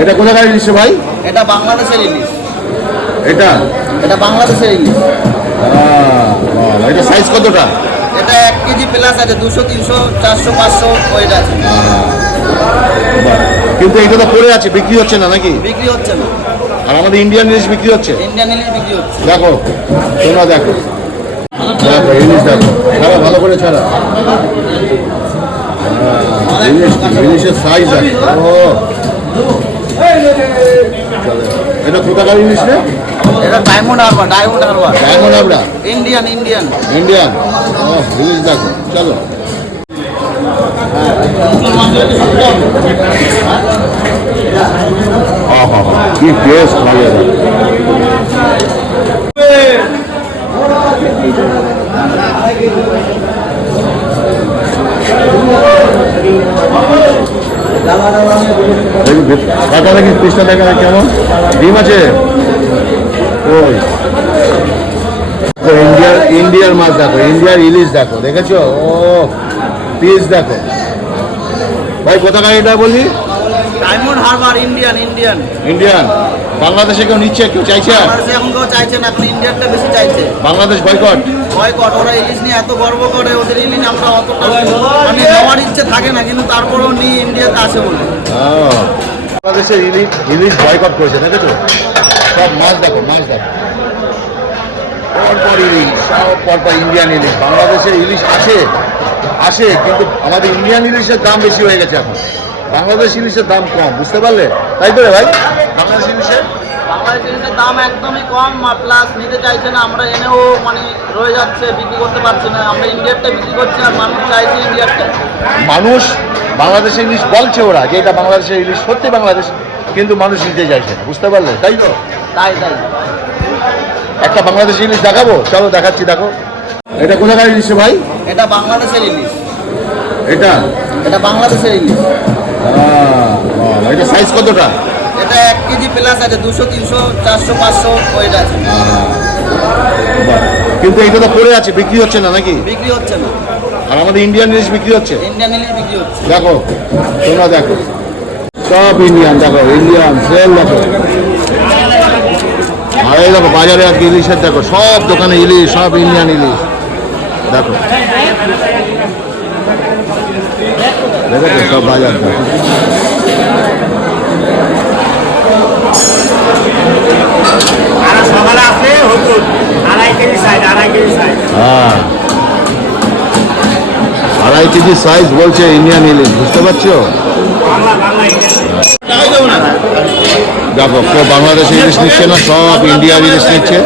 এটা কোথাকার ইলিশ ভাই? এটা বাংলাদেশের ইলিশ। এটা? এটা বাংলাদেশের ইলিশ। এটা সাইজ কতটা? এটা এক কেজি প্লাস আছে দুশো তিনশো চারশো পাঁচশো ওয়েট আছে। কিন্তু এটা তো পড়ে আছে বিক্রি হচ্ছে না নাকি? বিক্রি হচ্ছে না। আর আমাদের ইন্ডিয়ান ইলিশ বিক্রি হচ্ছে? ইন্ডিয়ান ইলিশ বিক্রি হচ্ছে। দেখো তোমরা দেখো। দেখো ইলিশ দেখো। ছাড়া ভালো করে ছাড়া। ইলিশ ইলিশের সাইজ আছে ও। এটা কোথাকার ইলিশ রে? এটা ডায়মন্ড হারবার ডায়মন্ড হারবার ডায়মন্ড আমরা ইন্ডিয়ান ইন্ডিয়ান ইন্ডিয়ান ও ইলিশ দেখো চলো। আহা, কি টেস্ট লাগে কাটা দেখি পিসটা দেখা যায় কেমন? ডিম আছে? ওই। ইন্ডিয়ার ইন্ডিয়ার মাছ দেখো ইন্ডিয়ার ইলিশ দেখো দেখেছ? ও পিস দেখো। ভাই কোথাকার এটা বলি Diamond Harbour Indian Indian Indian বাংলাদেশে কেউ নিচ্ছে কেউ চাইছে এখন কেউ চাইছে না এখন ইন্ডিয়ানটা বেশি চাইছে। বাংলাদেশ বয়কট বয়কট ওরা ইলিশ নিয়ে এত গর্ব করে ওদের ইলিশ আমরা অতটা মানে নেওয়ার ইচ্ছে থাকে না কিন্তু তারপরেও নিয়ে ইন্ডিয়াতে আসে বলে। বাংলাদেশের ইলিশ ইলিশ বয়কট করেছে দেখেছ সব মাছ দেখো মাছ দেখো। পরপর ইলিশ সব পরপর ইন্ডিয়ান ইলিশ। বাংলাদেশের ইলিশ আসে আসে কিন্তু আমাদের ইন্ডিয়ান ইলিশের দাম বেশি হয়ে গেছে এখন। বাংলাদেশ ইলিশের দাম কম বুঝতে পারলে? তাই তো ভাই? বাংলাদেশ ইলিশের? বাংলাদেশ ইলিশের দাম একদমই কম প্লাস নিতে চাইছে না আমরা এনেও মানে রয়ে যাচ্ছে বিক্রি করতে পারছি না। আমরা ইন্ডিয়ারটা বিক্রি করছি আর মানুষ চাইছে ইন্ডিয়ারটা মানুষ বাংলাদেশের ইলিশ বলছে ওরা যে এটা বাংলাদেশের ইলিশ সত্যি বাংলাদেশ কিন্তু মানুষ নিতে চাইছে না বুঝতে পারলে? তাই তো? তাই তাই। একটা বাংলাদেশি ইলিশ দেখাবো? চলো দেখাচ্ছি দেখো। এটা কোথাকার ইলিশ ভাই? এটা বাংলাদেশের ইলিশ। এটা? এটা বাংলাদেশের ইলিশ। এটা সাইজ কতটা? এটা এক কেজি প্লাস আছে দুশো তিনশো চারশো পাঁচশো ওয়েট আছে। কিন্তু এটা তো পড়ে আছে বিক্রি হচ্ছে না নাকি? বিক্রি হচ্ছে না। আর আমাদের ইন্ডিয়ান ইলিশ বিক্রি হচ্ছে? ইন্ডিয়ান ইলিশ বিক্রি হচ্ছে। দেখো তোমরা দেখো। সব ইন্ডিয়ান দেখো ইন্ডিয়ান সেল দেখো। আর এই দেখো বাজারে আজকে ইলিশের দেখো সব দোকানে ইলিশ সব ইন্ডিয়ান ইলিশ। দেখো। দেখো সব বাজার। দেখো আর সকালে আসলে হতুন আড়াই কেজি সাইজ আড়াই কেজি সাইজ। হ্যাঁ। আড়াই কেজি সাইজ বলছে ইন্ডিয়ান ইলিশ বুঝতে পারছ? দেখো কেউ বাংলাদেশে ইলিশ নিচ্ছে না সব ইন্ডিয়ার ইলিশ নিচ্ছে।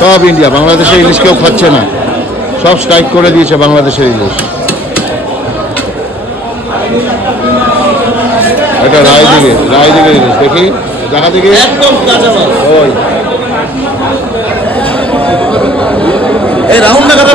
সব ইন্ডিয়া বাংলাদেশে ইলিশ কেউ খাচ্ছে না। সব স্ট্রাইক করে দিয়েছে বাংলাদেশের ইলিশ। এটা রায়দিকে রায়দিকে ইলিশ দেখি? দেখা দেখি? কাঁচা মাল। ওই। এই রাউন্ড দেখা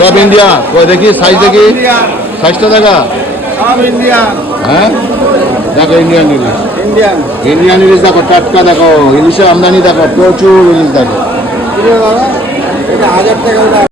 সব ইন্ডিয়া। কয় দেখি? সাইজ দেখি? সাইজটা দেখা? হ্যাঁ? দেখো ইন্ডিয়ান ইলিশ ইন্ডিয়ান ইন্ডিয়ান ইলিশ দেখো টাটকা দেখো ইলিশের আমদানি দেখো প্রচুর ইলিশ দেখো। হাজার টাকা